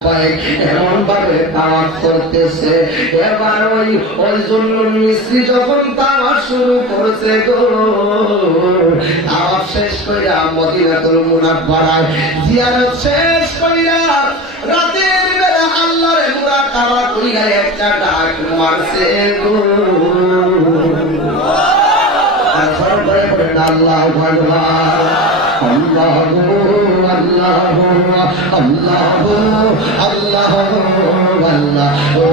এমন ভাবে তাওয়াফ করতেছে। এবার ওই জুন্নুন মিস্রি যখন তাওয়াফ শুরু করছে গো, তাওয়াফ শেষ কইরা মদিনাতুল মুনাওয়ারায় জিয়ারত শেষ কইরা রাতের বেলা আল্লাহর মুরাকাবা কইরা একটা ডাক মারছে গো। আর সবাই বলেন আল্লাহু আকবার, আল্লাহু আল্লাহু আল্লাহু আল্লাহু আল্লাহু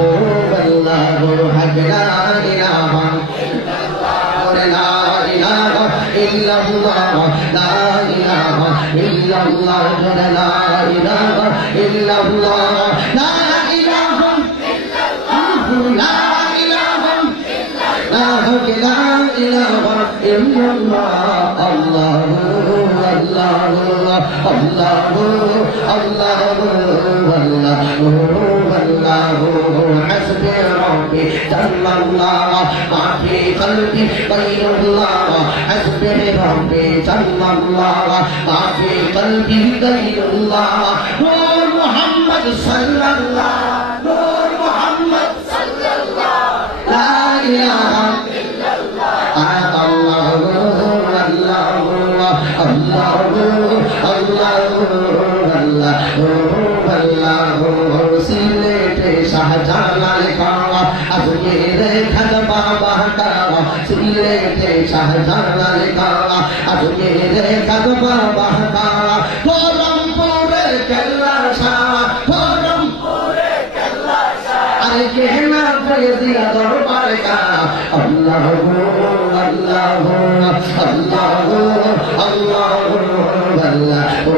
আল্লাহু হাবিলা ইলাহা লা ইলাহা ইল্লাল্লাহ লা ইলাহা ইল্লাল্লাহ লা ইলাহা ইল্লাল্লাহ লা ইলাহা ইল্লাল্লাহ لا إله إلا الله الله الله الله الله الله حسبي ربي جل الله ما في قلبي غير الله حسبي ربي جل الله ما في قلبي غير الله نور محمد صلى الله نور محمد صلى الله لا إله إلا الله الله الله الله الله الله সিলেটে শাহজালাল খাওয়া আজমিরে খাজা বাবা খাওয়া সিলেটে শাহজালাল খাওয়া আজমিরে খাজা বাবা খাওয়া ফরমপুরে কেল্লা শাহ ফরমপুরে কেল্লা শাহ আরে কেনা ফয়জিয়া দরবার কা আল্লাহু আল্লাহু আল্লাহু আল্লাহু আল্লাহু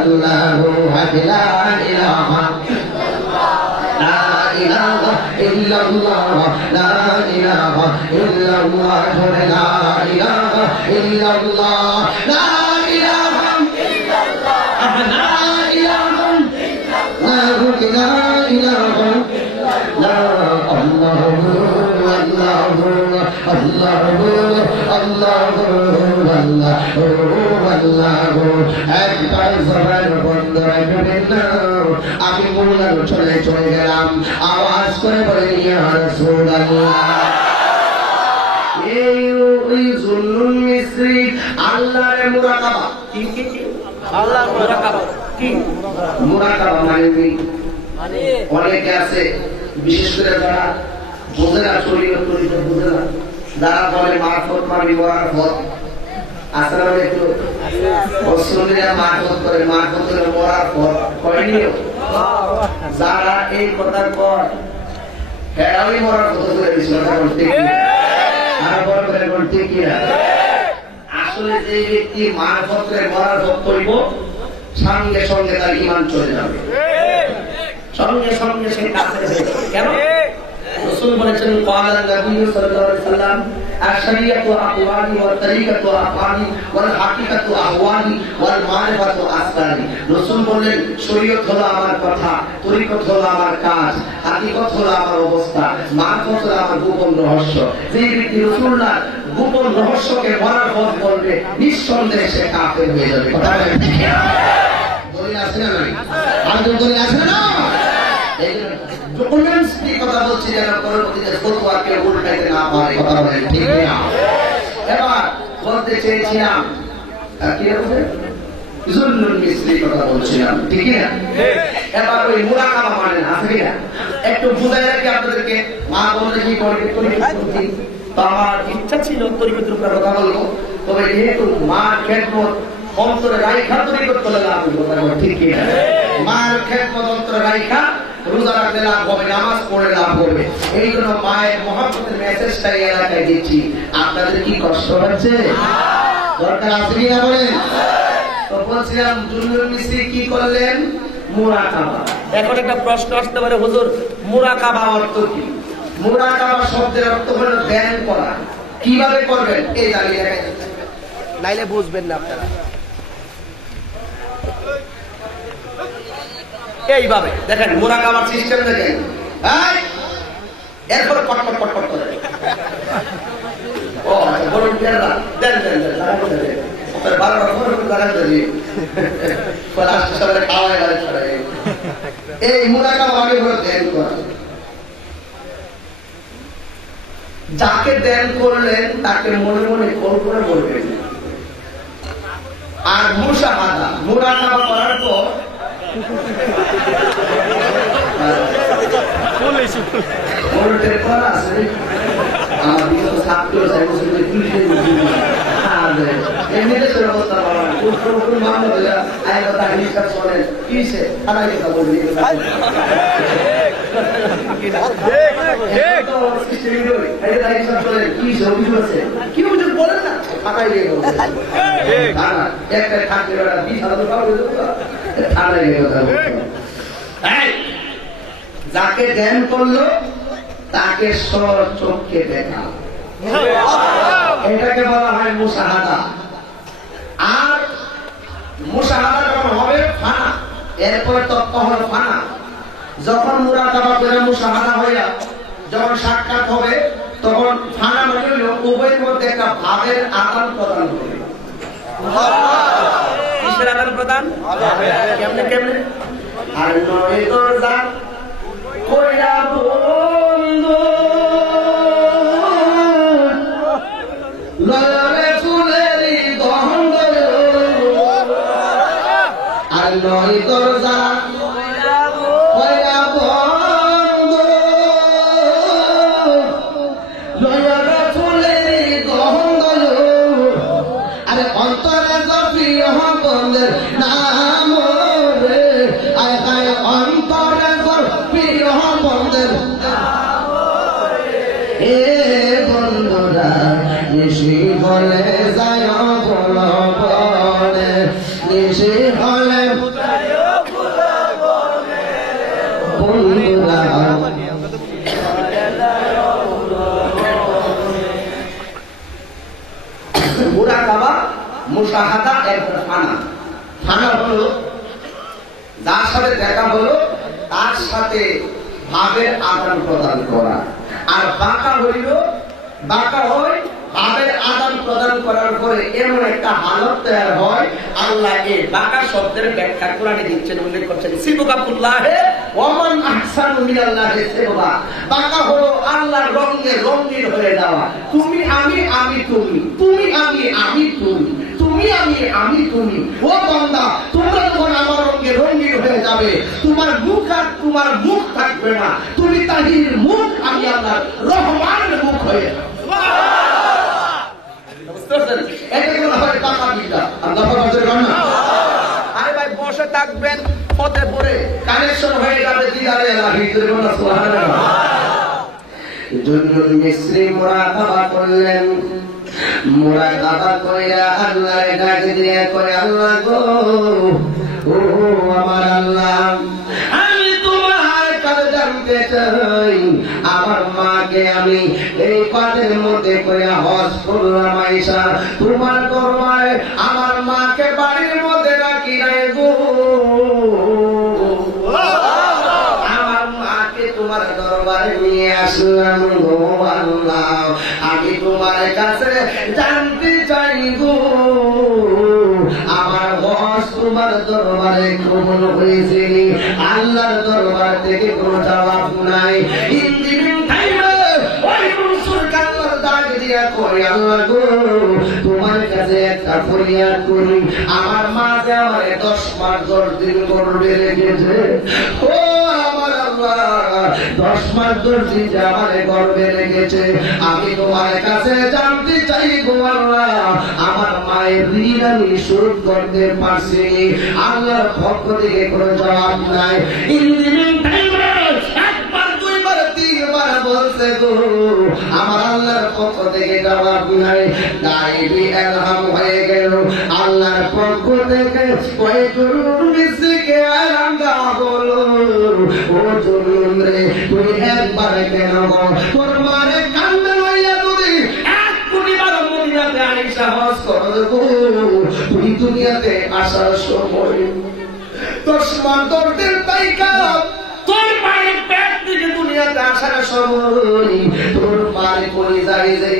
আল্লাহু লা ইলাহা لا إله إلا الله لا إله إلا الله لا إله إلا الله لا إله إلا الله لا إله إلا الله لا الله الله الله الله الله একবার জবান বন্ধ রাখবেন না। আমি মোলার চলে গেলাম, আওয়াজ করে বলেন ইয়া রাসূলুল্লাহ। এই জুন্নুন মিস্রি আল্লাহর মুরাকাবা কি আল্লাহর মুরাকাবা কি মুরাকাবা মানে অনেকে আছে বিশেষ করে যারা বোঝে না শরীয়ত তরিকত বোঝে না, যারা বলে মারফত মানে মুরাকাবা আসলে একটু অসুবিধা মারফত করে মারফত করে মুরাকাবা কয়নি। যারা এই কথার পর হেরালি মরার কথা করে দিছিল আর বড় করে বলতে কি না, আসলে যে ব্যক্তি মারফত করে মরার ভক্ত হইব সঙ্গে সঙ্গে তার ঈমান চলে যাবে, সঙ্গে সঙ্গে সে কাছে কেন রাসূল বলেছেন ক্বালা নবী সাল্লাল্লাহু আলাইহি ওয়াসাল্লাম আশ-শরিয়াতু আকওয়ালি ওয়া তরিকাতু আফআলি ওয়াল হাকিকাতু আহওয়ালি ওয়াল মারিফাতু আসরারি। রাসূল বলেন শরীয়ত হলো আমার কথা, তরিকত হলো আমার কাজ, হাকিকত হলো আমার অবস্থা, মারফত হলো আমার গোপন রহস্য। যে ব্যক্তি রাসূলুল্লাহ গোপন রহস্যকে মরার পথ বলবে নিঃসন্দেহে সে কাফের হয়ে যাবে। কথা বলেন ঠিক না? দলিল আছে না নাই? আমাদের দলিল আছে না? ডকুমেন্টস কি কথা বলছি যেন পরবর্তীতে ফতোয়াকে উল্টাইতে না পারে। কথা বলেন ঠিক না? এবার বলতে চেয়েছিলাম কি বলতে জুন্নুন মিস্রি কথা বলছিলাম ঠিক না? এবার ওই মুরাকাবা মানে আছে না একটু বুঝাই রাখি আপনাদেরকে। মা বলতে কি করে তো আমার ইচ্ছা ছিল তরিকতের উপর কথা বলবো, তবে যেহেতু মার খেদমত অন্তরে রাইখা তরিকত চলে লাভ হবে ঠিক না? মার খেদমত অন্তরে রাইখা রোজা রাখলে লাভ হবে, নামাজ পড়লে লাভ হবে। এই জন্য মায়ের মহব্বতের মেসেজটা এই এলাকায় দিচ্ছি। আপনাদের কি কষ্ট হচ্ছে? দরকার আছে কিনা বলেন? তো বলছিলাম জুন্নুন মিস্রি কি করলেন? মুরাকাবা। এখন একটা প্রশ্ন আসতে পারে, হুজুর মুরাকাবা অর্থ কি? মুরাকাবা শব্দের অর্থ হলো ধ্যান করা। কিভাবে করবেন এই জানিয়ে রাখেন, নাইলে বুঝবেন না আপনারা। এইভাবে দেখেন মুরাকাবার সিস্টেম দেখেন, এরপরে পট পট পট পট করে ও বলুন দেন দেন দেন ভালো রকম লাগাতে দিই খাওয়াই এই মুরাকাবা মানে হলো ধ্যান করা। যাকে ধ্যান করলেন তাকে মনে মনে কল্পনা করবেন। আর মুশাহাদা মুরাকাবা করার পর আমার বিগত ছাত্র এমনিতে অবস্থা শোনেন কিসে কি বুঝুন বলেন না ফাঁকাই দিয়ে একটা থাকতে যাকে ধ্যান করলো তাকে চোখকে দেখা, এটাকে বলা হয় মুশাহাদা। আর মুশাহাদা যখন হবে ফানা, এরপরে তত্ত্ব হলো ফানা। যখন মুরাকাবা করে মুশাহাদা হইয়া যখন সাক্ষাৎ হবে তখন ফানা মানে হইল উভয়ের মধ্যে একটা ভাবের আদান প্রদান হবে। কিসের আদান প্রদান? কেমনে কেমনে? আর নয় দরজা কইরা বন্ধু লয়রে ফুলেরি গন্ধ, আর নয় দরজা কইরা বন্ধু লয়রে ফুলেরি গন্ধ, আরে অন্তরে জফি হবন্দের নাম রে, আয় আয় অন্তরে জফি হবন্দের নাম রে। এ বন্ধুরা নিশি বলে যায় বলে, নিশি বলে বন্ধুরা মুরাকাবা মুশাহাদা এরপর ফানা। ফানা হলো যার সাথে দেখা হলো তার সাথে ভাবের আদান প্রদান করা। আর বাঁকা হইল, বাঁকা হয় ভাবের আদান প্রদান করার পরে এমন একটা হালত তৈরি হয়। আল্লাহ এই বাঁকা শব্দের ব্যাখ্যা কোরআনে দিচ্ছেন, উল্লেখ করছেন সিবগাতুল্লাহে ওয়ামান আহসানু মিনাল্লাহি সিবগা। বাঁকা হলো আল্লাহর রঙে রঙিন হয়ে যাওয়া। তুমি আমি, আমি তুমি, তুমি আমি, আমি তুমি, তুমি আমি, আমি তুমি। ও বান্দা, তোমরা যখন আমার রঙে রঙিন হয়ে যাবে, তোমার মুখ আর তোমার মুখ থাকবে না, তুমি তাহির মুখ, আমি আল্লাহ রহমানের মুখ হয়ে যাবে। আরে ভাই বসে থাকবেন পথে পড়ে কানেকশন হয়ে যাবে দিদারে এলাহি। জুন্নুল মিসরি মুরাকাবা করলেন, মুরাকাবা কইরা আল্লাহ ডাক দিয়ে করে আল্লাহ গো, ও আমার আল্লাহ, আমি তোমার কাছে জানতে চাই আমার মাকে আমি এই পাটের মধ্যে করে হজ করলাম আইসা তোমার দরবারে আমার মাকে বাড়ির মধ্যে রাখি নাই গো, আমার মাকে তোমার দরবারে নিয়ে আসলাম গো আল্লাহ, আমি তোমার কাছে জানতে চাই গো আমার হজ তোমার দরবারে কবুল হয়েছে? আল্লাহর দরবার থেকে কোনো জবাব নাই। তোমার কাছে একটা ফরিয়াদ করি, আমার মা যে আমার 10 মাস 10 দিন গর্ভে রেখেছে, ও আমার আল্লাহ 10 মাস 10 দিন যে আমার গর্ভে রেখেছে, আমি তোমার কাছে জানতে চাই গো আল্লাহ আমার মায়ের ঋণ আমি শোধ করতে পারছি? আল্লাহর পক্ষ থেকে কোনো জবাব নাই। বলছে গো আমার আল্লাহর পক্ষ থেকে জবাব নাই। গায়েবী এলহাম হয়ে গেল আল্লাহর পক্ষ থেকে, ওই জুলুম মিসরিকে এলাম দেওয়া হলো, ও জুলুম রে তুই একবার কেন গো তোর মারে কান্দে লইয়া তুই 1 কোটি বার মদিনাতে আইসা হজ করো গো, তুই দুনিয়াতে আসার সময় 10 মাস 10 দিন পাইকা তোর মায়ের পেট থেকে দুনিয়াতে আসার সময় তোর মায়ের কোলে যাই যাই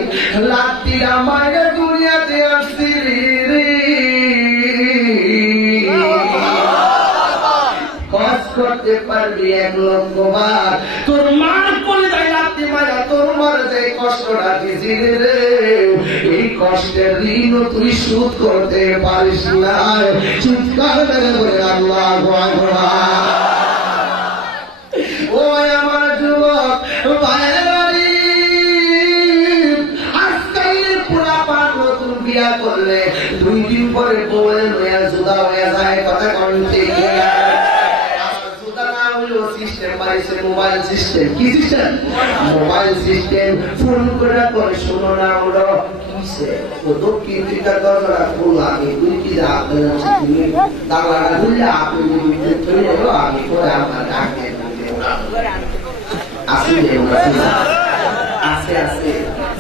লাত্তিরা মায়ের দুনিয়াতে আসছি রে। কষ্ট 1,00,000 বার তোর মার কোলে যাই রাত্রি মায়া তোর মার যে কষ্টটা দিছিলি রে এই কষ্টের ঋণ তুই শোধ করতে পারিস না চিৎকার করে বলে আল্লাহু আকবার ও আমার যুবক ভাইয়েরানি আজকে পুরা পান নতুন বিয়া করলে 2 দিন পরে বউয়ের নয়া জুদা হয়ে যায় কথা কইতে মোবাইল সিস্টেম কি সিস্টেম মোবাইল সিস্টেম ফোন করে করে শোনো না ওরা কিসে ও তো কি চিন্তা করো ফুল আগে তুই কি তুমি দাঁড়াটা ভুললে আপনি চলে যাবো আমি করে আমার ডাকে আছে আছে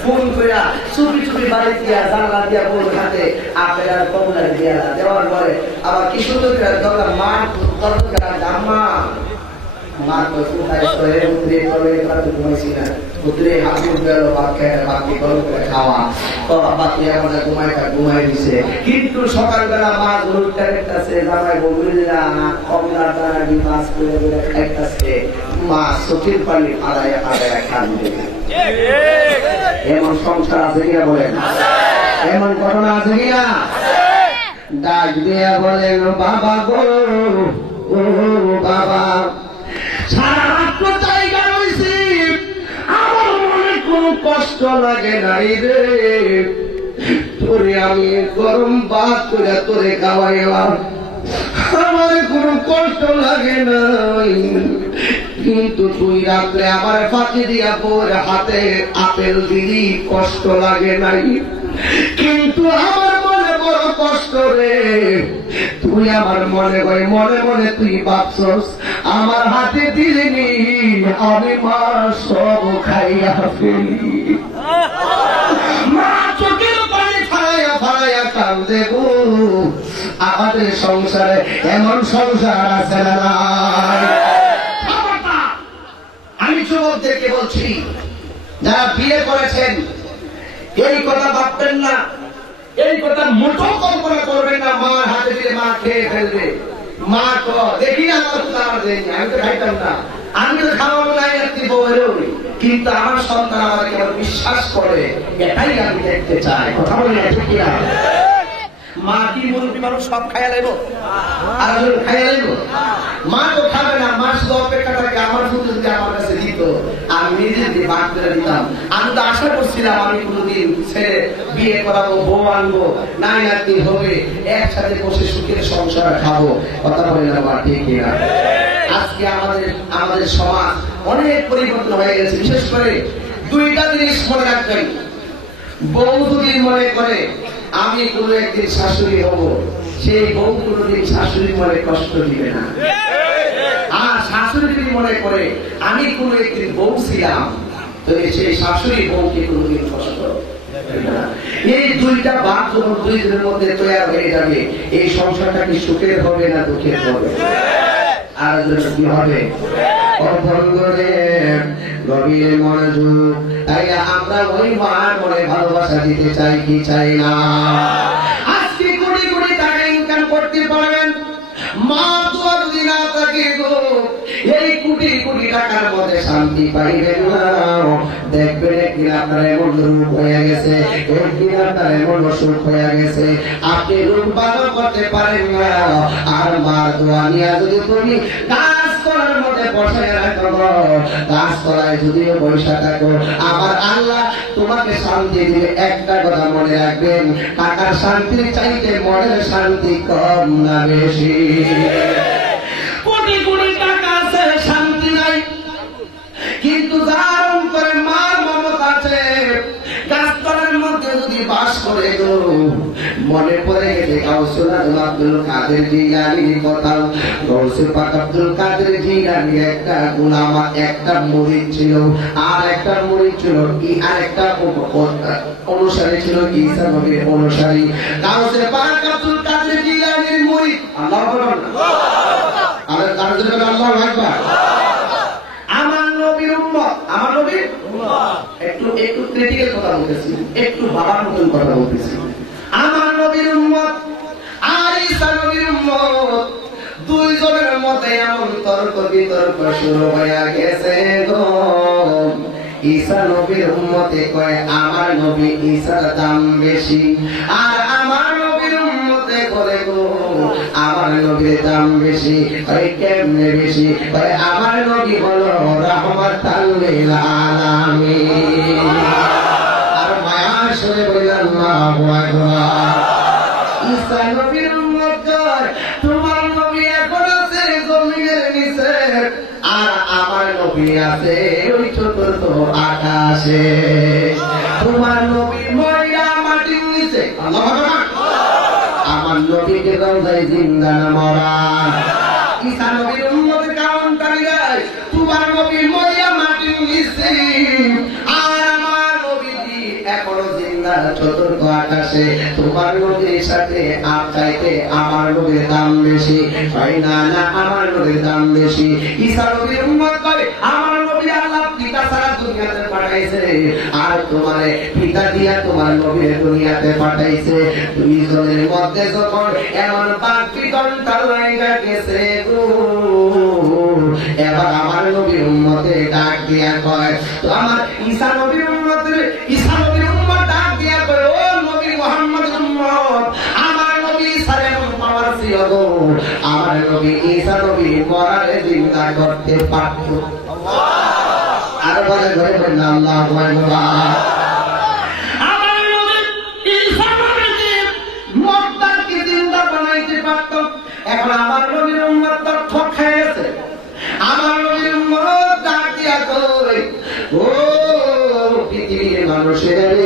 ফোন করে চুপি চুপি বাড়ি দিয়া জানলা দিয়া বল হাতে আপেল আর কমলা দিয়া দেওয়ার পরে আবার কি সুন্দর দরকার মার দরকার জামা মার কোথায় করে উঠে করে তারা তো ঘুমাইছি না উঠে হাসি গেল বাকি গরম করে খাওয়া তো বাকি আমাদের ঘুমাই দিছে কিন্তু সকালবেলা মা গরুটা দেখতেছে জামাই বগুড়িরা কমলার দানা দি মাছ করে খাইতেছে মা চোখের পানি আড়াই কান্দে এমন সংসার আছে কিনা বলেন এমন ঘটনা আছে কিনা ডাক দিয়া বলেন বাবা গো ও বাবা সারা রাত্র জায়গা রয়েছে আমার মনে কোন কষ্ট লাগে নাই রে তোরে আমি গরম ভাত করে তোরে খাওয়াইলাম আমার কোন কষ্ট লাগে নাই কিন্তু তুই রাত্রে আমার ফাঁকি দিয়া পর হাতে আপেল দিলি কষ্ট লাগে নাই কিন্তু আমার মনে বড় কষ্ট রে তুই আমার মনে হয় মনে মনে তুই ভাবছস আমার হাতে দিলিনি আমি মা সব খাইয়া ফেলি মা চোখের পানি ফাড়াইয়া ফাড়াইয়া কান্দে গো আমাদের সংসারে এমন সংসার আছে না আমি যুবকদেরকে বলছি যারা বিয়ে করেছেন এই কথা ভাববেন না এই কথা মোটো কল্পনা করবেন না মার হাতে দিলে মা খেয়ে ফেলবে মা তো দেখি না আমার দেয়নি আমি তো খাইতাম না আমি তো খাওয়াবো নাই একটি বউয়েরও কিন্তু আমার সন্তান আমাকে বিশ্বাস করে এটাই আমি দেখতে চাই কথা বলি না ঠিক কিনা মা কি বলবি মানুষ সব খাইয়া লাগবো আর খাইয়া লাগবো মা তো খাবে না মা শুধু অপেক্ষা থাকে আমার দুধ যদি আমার কাছে দিত আমি নিজে দিয়ে ভাগ করে দিতাম আমি তো আশা করছিলাম আমি কোনোদিন ছেলে বিয়ে করাবো বউ আনবো নাই নাতি হবে একসাথে বসে সুখের সংসার খাবো কথা বলে না মা ঠিক কিনা আজকে আমাদের সমাজ অনেক পরিবর্তন হয়ে গেছে বিশেষ করে 2টা জিনিস মনে রাখবেন বউ যদি মনে করে আমি কোনো একদিন শাশুড়ি হব সেই বউ কোনোদিন শাশুড়ি মনে কষ্ট দিবে না আর শাশুড়ি যদি মনে করে আমি কোনো একদিন বউ ছিলাম তো সেই শাশুড়ি বউকে কোনোদিন কষ্ট এই 2টা বাদ যখন 2 দিনের মধ্যে তৈরি হয়ে যাবে এই সংসারটা কি সুখের হবে না দুঃখের হবে আর কি হবে গভীর মনোযোগ তাই আমরা ওই মার মনে ভালোবাসা দিতে চাই কি চাই না আজকে কোটি কোটি টাকা ইনকাম করতে পারবেন মা তো যদি না থাকে গো এই কোটি কোটি টাকার মধ্যে শান্তি পাইবেন না দেখবেন একদিন আপনার এমন রূপ হয়ে গেছে একদিন আপনার এমন অসুখ হয়ে গেছে আপনি রূপ ভালো করতে পারেন না আর মার দোয়া নিয়ে যদি তুমি কাজ করার মধ্যে বসে রাখো কাজ করায় যদিও পয়সা থাকো আমার আল্লাহ তোমাকে শান্তি দিবে একটা কথা মনে রাখবেন টাকার শান্তির চাইতে মনের শান্তি কম না বেশি কোটি কোটি টাকা আছে শান্তি নাই কিন্তু যার করে মার মমতা আছে গাছতলার মধ্যে যদি বাস করে গো মনে পড়ে গেছে গাউসুল আজম আব্দুল কাদের জিলানীর কথা গাউসুল পাক আব্দুল কাদের জিলানীর একটা গোলাম একটা মুরিদ ছিল আর একটা মুরিদ ছিল কি আর একটা অনুসারী ছিল ঈসা নবীর অনুসারী গাউসুল পাক আব্দুল কাদের জিলানীর মুরিদ আল্লাহু আকবার আর তার জন্য আল্লাহু আকবার আমার নবীর উম্মত আমার নবীর উম্মত একটু ক্রিটিক্যাল কথা বলতেছি একটু বাবার মতন কথা বলতেছি আমার নবীর উম্মত আর ঈসা নবীর উম্মত 2 জনের মধ্যে এমন তর্ক বিতর্ক শুরু হয়ে গেছে গো। ঈসা নবীর উম্মতে কয় আমার নবী ঈসার দাম বেশি, আর আমার নবীর উম্মতে করে গো আমার নবীর দাম বেশি। কয় কেমনে বেশি? কয় আমার নবী হলো রাহমাতাল লিল আলামিন। আর মায়া শুনে বললেন আল্লাহু আকবার। ঈসা নবীর উম্মত কয় তোমার নবী এখন আছে জমিনের নিচে, আর আমার নবী আছে ওই চতুর্থ আকাশে। তোমার নবী ময়লা মাটির নিচে, আমার নবীকে রওজায় জিন্দা না মরা। ঈসা নবীর উম্মত কাউন্টারি দেয় তোমার নবী ময়লা মাটির নিচে, আর আমার নবী এখনো জিন্দা চতুর্থ আকাশে। তোমার নবীর সাথে চাইতে আমার নবীর দাম বেশি। হয় না না আমার নবীর দাম বেশি। ঈসা নবীর উম্মত কয় আমার নবী আল্লাহ পিতা ছাড়া দুনিয়াতে পাঠাইছে, আর তোমার পিতা দিয়া তোমার নবীর দুনিয়াতে পাঠাইছে। দুইজনের মধ্যে যখন এমন বাকি ঘন্টা লাগা গেছে গো, এবার আমার নবীর উম্মতে ডাক দিয়া কয় তো আমার ঈসা নবীর উম্মতের ঈসা নবীর উম্মত ডাক দিয়া কয় ও নবী মুহাম্মদ উম্মত, আমার নবী ঈসার এমন পাওয়ার ছিল গো, আমার নবী ঈসা নবী মরারে জিন্দা করতে পারত। আর বলে ঘরে বলেন আল্লাহু আকবার। আমার নবী ঈসা নবীকে মরদাকে জিন্দা বানাইতে পারত। এখন আমার নবীর উম্মত তো ঠকাইছে। আমার নবীর উম্মত ডাক দিয়া কয় ও পৃথিবীর মানুষের,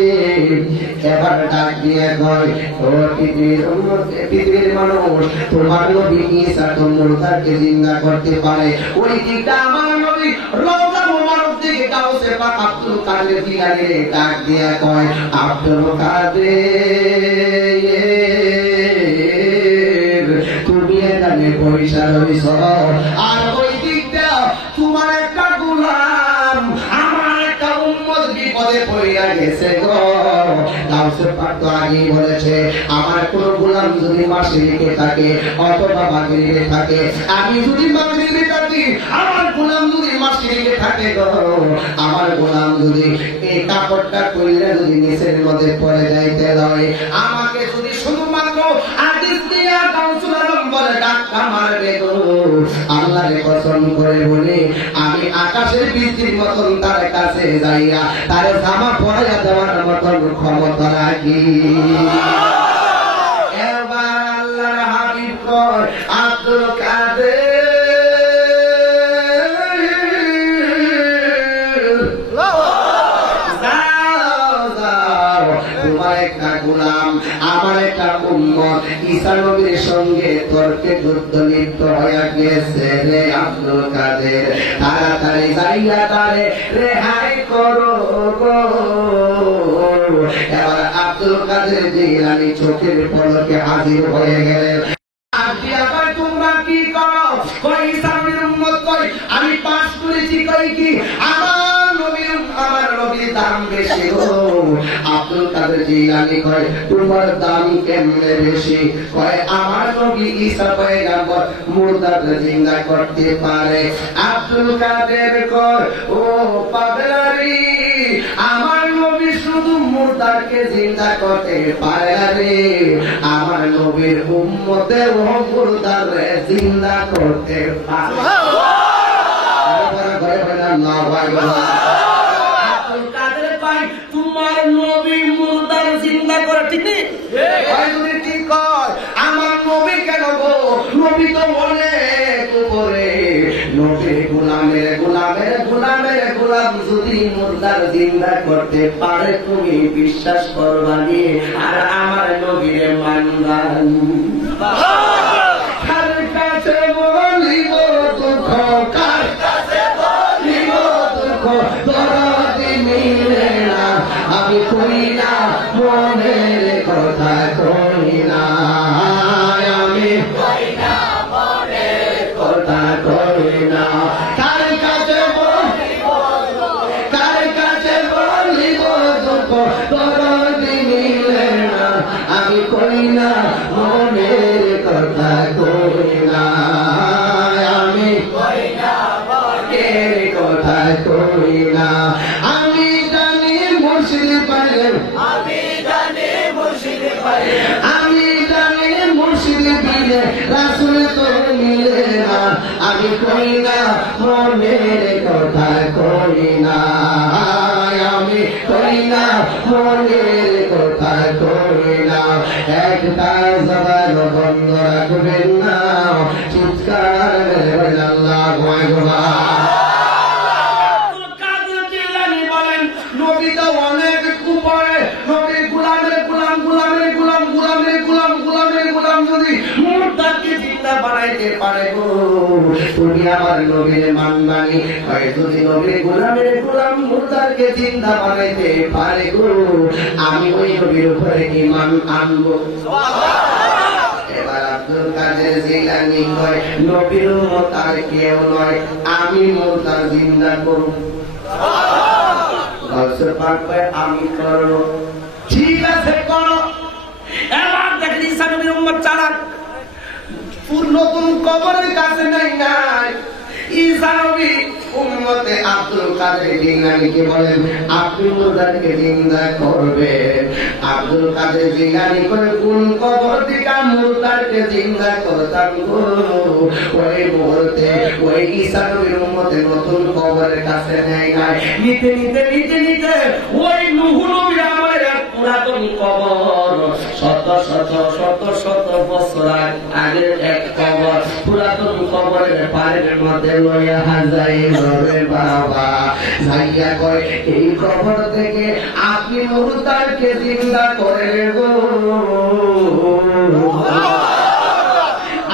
এবার ডাক দিয়া কয় ও পৃথিবীর মানুষ, তোমার নবী ঈসা তো মুর্দাকে জিন্দা করতে পারে। ওই দিকটা আমার নবী রওজা মুবারক থেকে গাউসে পাক আব্দুল কাদের জিলানী ডাক দিয়া কয় আব্দুল কাদের তুমি এখানে পয়সা রইছ, আর ওই দিকটা তোমার একটা গোলাম আমার একটা উম্মত বিপদে পড়িয়া গেছে গো। গাউসে পাক তো আগেই বলেছে আমার কোন গোলাম যদি মাশরিকে থাকে অথবা মাগরিবে থাকে, আমি যদি মাগরিবে থাকি, আমার গোলাম যদি মাশরিকে থাকে গো, আমার গোলাম যদি এই কাপড়টা কইলে যদি নিচের মধ্যে পড়ে যাইতে হয়, আমাকে যদি শুধুমাত্র আদিস দিয়া গাউসুল আলম বলে ডাক্কা মারবে গো, আল্লাহরে কসম করে বলি আমি আকাশের বৃষ্টির মতন তার কাছে যাইয়া তার জামা পরাইয়া দেওয়ার মতন ক্ষমতা রাখি। এবার আল্লাহর হাবিব কয় আব্দুল কাদের তোমার একটা গোলাম আমার একটা উম্মত ঈসা নবীর সঙ্গে তর্কে যুদ্ধ লিপ্ত হয়ে গেছে রে আব্দুল কাদের, তাড়াতাড়ি যাইয়া তারে রেহাই করো গো। এবার আব্দুল কাদের জিলানী চোখের পলকে হাজির হয়ে গেলেন। তোমরা কি করো? কই ঈসা নবীর উম্মত কই আমি পাস করেছি, কই কি আমার নবীর দাম বেশি গো। আব্দুল কাদের জিলানী কয় তোমার দাম কেমনে বেশি? কয় আমার নবী ঈসা পয়গম্বর মুর্দাকে জিন্দা করতে পারে। আব্দুল কাদের কয় ও পাগলারি, আমার নবী শুধু মুর্দাকে জিন্দা করতে পারে না রে, আমার নবীর উম্মতে ও মুর্দারে জিন্দা করতে পারে। আব্দুল কাদের ভাই তোমার নবী মুর্দার জিন্দা করে ঠিক নেই? যদি ঠিক কর আমার নবী কেন গো, নবী তো অনেক উপরে। নবীর গোলামের গোলামের গোলামের গোলাম যদি মুর্দার জিন্দা করতে পারে তুমি বিশ্বাস করবা নি, আর আমার নবীর মানবা। কার কাছে বলিব দুঃখ, কার কাছে বলিব দুঃখ, দরদি মিলে না, আমি কই না মনের কথা, কই না আমি কই না মনের কথা, কই না। কার কাছে বলিব কার কাছে বলিব দুঃখ, দরদি মিলে না, আমি কই না মনের কথা, কই না মনের কথা কই না আমি জানি মুর্শিদ পাইলে আমি জানি মুর্শিদ পাইলে আমি জানি মুর্শিদ পাইলে রাসূল তো মিলে না আমি কই না মনের কথা কই না আমি কই না মনের কথা কই না একটা জবান বন্ধ রাখবেন না চিৎকার মেরে আল্লাহু আকবার বানাইতে পারে গো তুমি আমার নবীর মানবানি হয় যদি নবীর গোলামের গোলাম মুর্দারকে জিন্দা বানাইতে পারে গো আমি ওই নবীর উপরে ঈমান আনবো এবার আব্দুল কাদের জিলানী কয় নবীর উম্মত আর কেউ নয় আমি মুর্দার জিন্দা করব গাউসে পাক কয় আমি করব ঠিক আছে করো এবার দেখেন ঈসা নবীর উম্মত চালাক নতুন কবরের কাছে নাই নাই ঈসা নবী উম্মতে আব্দুল কাদের জিলানীকে বলেন আপনি মুর্দাকে জিন্দা করবেন আব্দুল কাদের জিলানী করে কোন কবর থেকে মুর্দাকে জিন্দা করতাম গো ওই মুহূর্তে ওই ঈসা নবীর উম্মতে নতুন কবরের কাছে নাই নাই নিতে নিতে নিতে নিতে ওই নূহ নবীর আমলে পুরাতন কবর শত শত শত শত বছর আগের এক কবর পুরাতন কবরের পাড়ের মধ্যে লইয়া যাই রে বাবা যাইয়া কয় এই কবর থেকে আপনি মুর্দাকে জিন্দা করে গো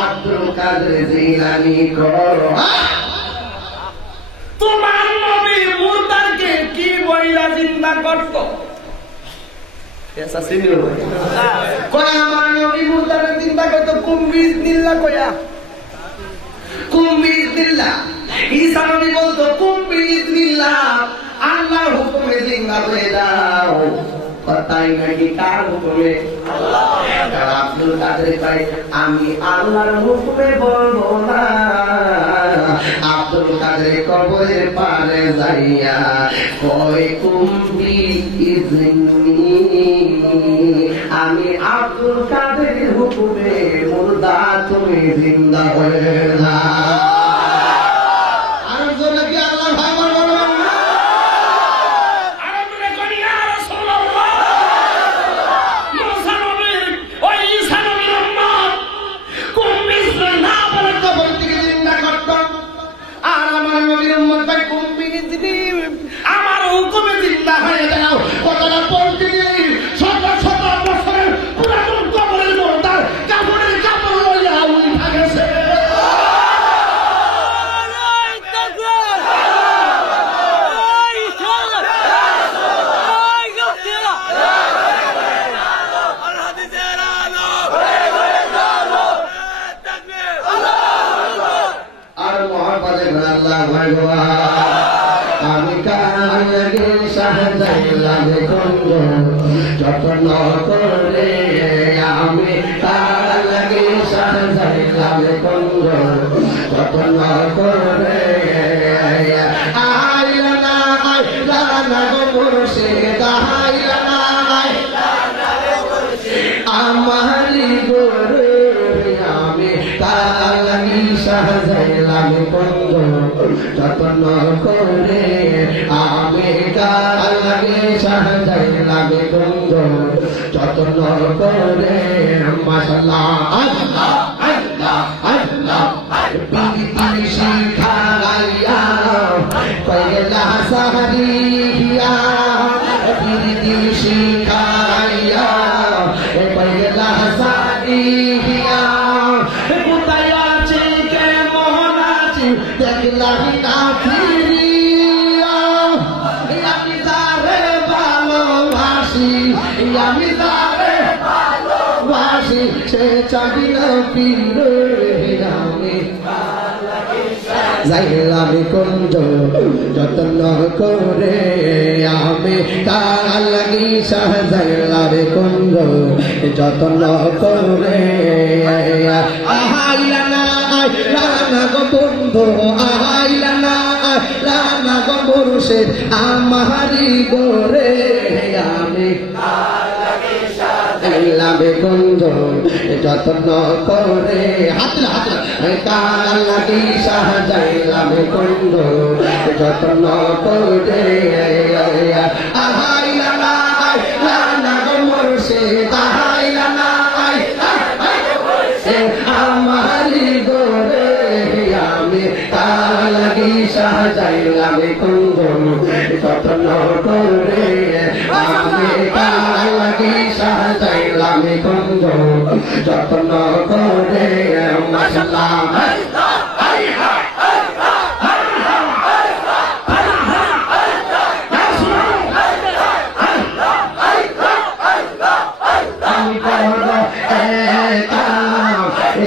আব্দুল কাদের জিলানী করো তোমার নবী মুর্দাকে কি বইলা জিন্দা করত ऐसा सीनियर हो कोई हमारे नबी मुर्दा ने जिंदा को तो कुम्बीज निल्ला कोया कुम्बीज निल्ला ईसा नबी बोल तो कुम्बीज निल्ला अल्लाह हुक्म में जिंदा ले जाओ पता ही नहीं क्या हुक्म है अल्लाह अब्दुल काদের भाई आमी अल्लाहर हुक्मे बोलबो ना আব্দুল কাদের কবরের পারে যাইয়া কই কুম্বি ইজনি আমি আব্দুল কাদের হুকুমে মুর্দা তুমি জিন্দা হয়ে না আর জোরে কি আল্লাহ ভাই বলবেন আর মনে করি ইয়া রাসূলুল্লাহ মুসা নবীর ওই ঈসা নবীর উম্মত কুম্বি না বলে কবর থেকে জিন্দা করত আর আমার নবীর উম্মত ভাই কুম্বি ইজনি আমার হুকুমে জিন্দা হয়ে যাও কথাটা বলতে গিয়ে শত শত বছরের পুরাতন কবরের মুর্দার কাপড়ের কাপড় লইয়া উঠা গেছে আর মহাপারে আল্লাহ ভগবান আমি কালকে শাহজালাল কুঞ্জ যত্ন করে আমি কালকে শাহজালাল কুঞ্জ যত্ন করে আইলা না গো মুর্শিদ আইলা না আমারি গোরে আমি কালকে শাহজালাল কুঞ্জ যত্ন করে আমি কালকে শাহজালাল কুঞ্জ যত্ন করে মাশাআল্লাহ আল্লাহ আল্লাহ আল্লাহ বিবি শিখাইয়া পয়লা সাহারিয়া বিবি শিখাইয়া পয়লা সাহারিয়া বুতায়া চিকে মোহনাচি দেখলা কাফিরিয়া আমি তারে ভালোবাসি আমি তারে ভালোবাসি সে চাবি না পীরে আমি যাইলাম কুঞ্জ যত্ন করে আমি কালকে শাহজালাল কুঞ্জ যত্ন করে আইলা না গো বন্ধু আইলা না গো মুর্শিদ আমারি গোরে আমি লাভে কুঞ্জ যত্ন করে হাতলা হাতলা কাল লাগি সাজাইলাম কুঞ্জ যত্ন করে আহাইলা না গো মুর্শিদ আহাইলা না আমারি গোরে আমি কাল লাগি সাজাইলাম কুঞ্জ যত্ন করে আমি কাল লাগি সাজাইলাম কুঞ্জ যত্ন করে মাশাআল্লাহ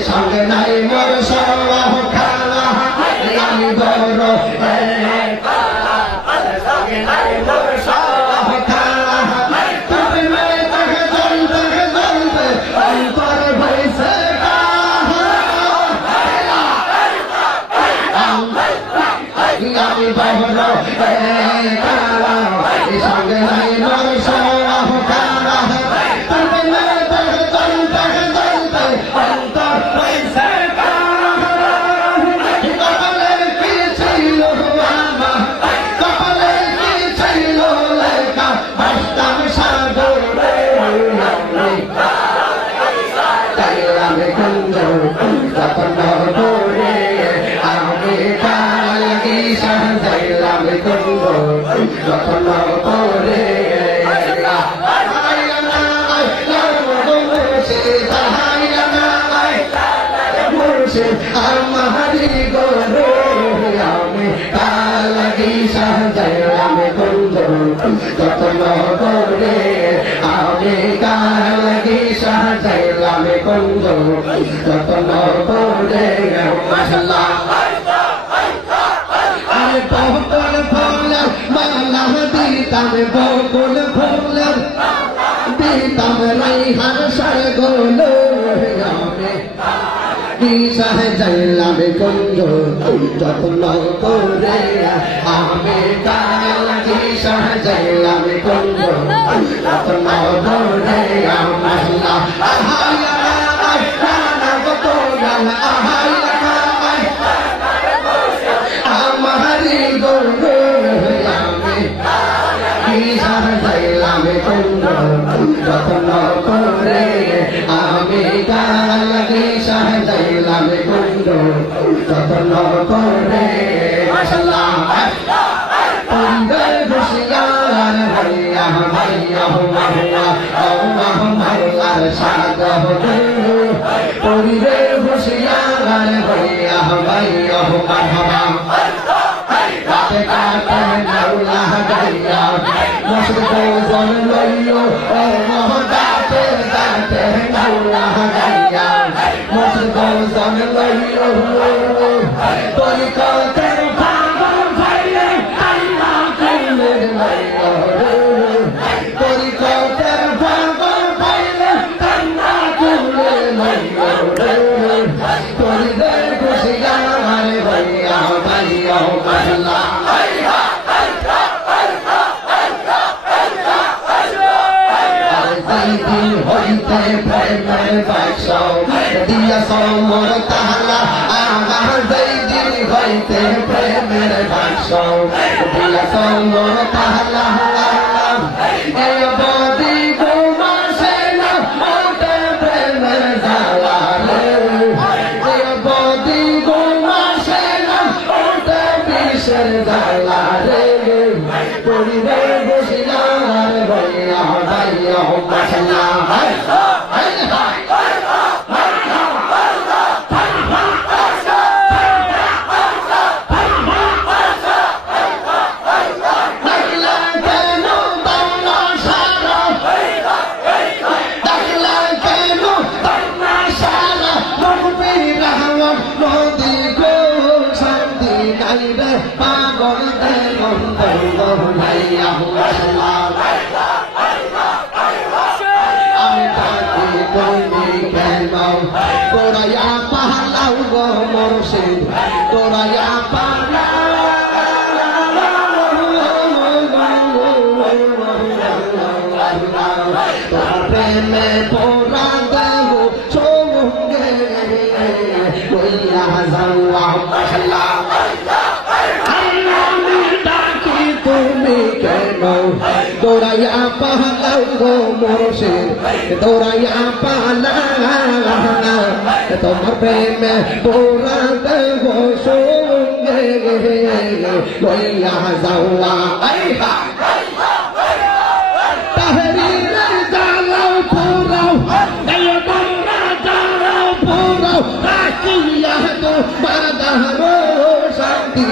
সঙ্গে নাই মোর সহ খালা আমি বড় সঙ্গে নাই মোর সহ খালা তবে মেয়ে তাকে জ্বলতে অন্তর হয়েছে আমি বড় খালা সঙ্গে নাই মোর সহ খালা তবে মেয়ে তাকে জ্বলতে অন্তর হয়েছে কপালে কি ছিল কপালে কি ছিল লেখা বাসতাম সাগরে চাইলাম কুঞ্জ যত্ন করে আমি কালগি সাজাইলাম কুঞ্জ যত্ন করে আমারি গোরে আমি কালগি সাজাইলাম কুঞ্জ যত্ন করে আমি কালগি সাজাইলাম কুঞ্জ যত্ন করে মাশাআল্লাহ আমি বকুল ফুলের মালা দিতাম বকুল ফুলের দিতাম রাইহান সারগোলো আমি সাজাইলাম কুঞ্জ যত্ন করে আমি কালগি সাজাইলাম কুঞ্জ যত্ন করে মাশাআল্লাহ আমারি গোরে আমি সাজাইলাম কুঞ্জ যত্ন করে আমি কালগি সাজাইলাম কুঞ্জ যত্ন করে মাশাআল্লাহ পরিবার খুশিয়ার ভাইয়া ভাইয়া মাহুয়া আল্লাহ মাওলার সাগর পরিবার খুশিয়ার ভাইয়া ভাইয়া মারহাবা কাটে কাটে মাওলা গাইয়া মুশরিক জন লইলো ও মহদাতে দাতে মাওলা গাইয়া মুশরিক জন লইলো তোরি কাতে পাগল ভাইলে আল্লাহ কইলে লইলো তোরি কাতে পাগল ভাইলে আল্লাহ কইলে লইলো তোরি দে খুশিয়া মারে ভাইয়া ভাইয়া মাশাআল্লাহ হইতে প্রেমের বাক্স দিয়া সমর তাহলা আমার যেদিন হইতে প্রেমের বাক্স দিয়া সমর তাহলা এই বদি ঘুমাসে না ওতে প্রেমের জ্বালা এই বদি ঘুমাসে না ওতে বিষের জ্বালা রে পরিবার বসিলার ভাইয়া ভাইয়া মাশাআল্লাহ পাগল দেবন দেবন ভাইয়া মাশাআল্লাহ আমি তাকে কইনি কেন তোরা পাহালাও গো মুর্শিদ তোরা পাহালাও গো মুর্শিদ দৌড়াইয়া পালা তোমার প্রেমে পোড়া দেব সঙ্গে লইয়া যাওয়া তাহরিরের জ্বালাও পোড়াও তোমরা জ্বালাও পোড়াও রাখিয়া তো বাধারো শান্তি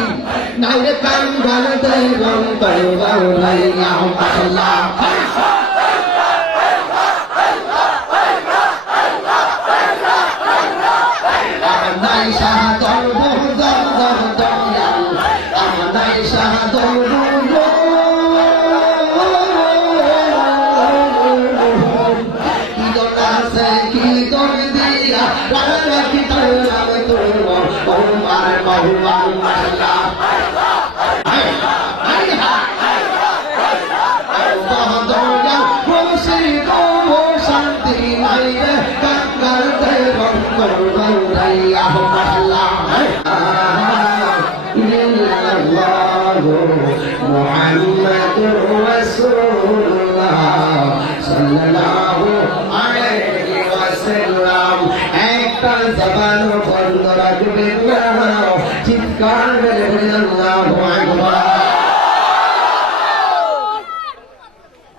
নাই কাঙ্গাল দেবন তৈরাইয়া পালা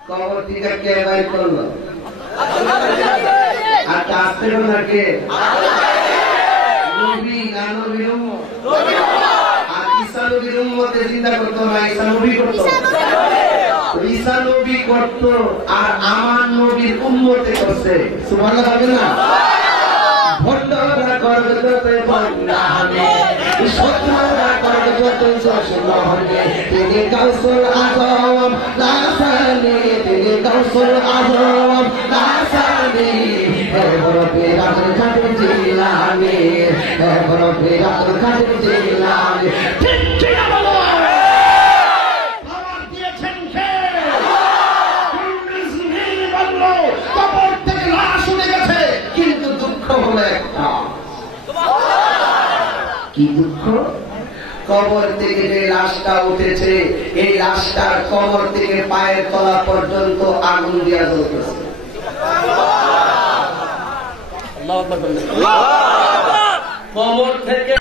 কবর থেকে কে বাইর করলো? আর আসতে নাকি নবী না নবীর উম্মত? আর ঈসা নবীর উম্মতে চিন্তা করতো না, ঈসা নবী করতো। ঈসা নবী করতো আর আমার নবীর উম্মতে করছে। সুবহানাল্লাহ হবে না? ভণ্ডরা করবে যতই ভণ্ডামি, শত্রুরা করবে যতই শোষণে, তিনি কাউসুল আজম লাসানি, তিনি কাউসুল আজম লাসানি, এরপর বিরাট খাটি জিলানি, এরপর বিরাট খাটি জিলানি। ঠিক ঠিক বলো, খাবার দিয়েছেন কে? বললো কবর থেকে লাশ উঠে গেছে, কিন্তু দুঃখ হলো একটা। কি দুঃখ? কবর থেকে যে লাশটা উঠেছে, এই লাশটার কবর থেকে পায়ের তলা পর্যন্ত আগুন দিয়া জ্বলতেছে। কবর থেকে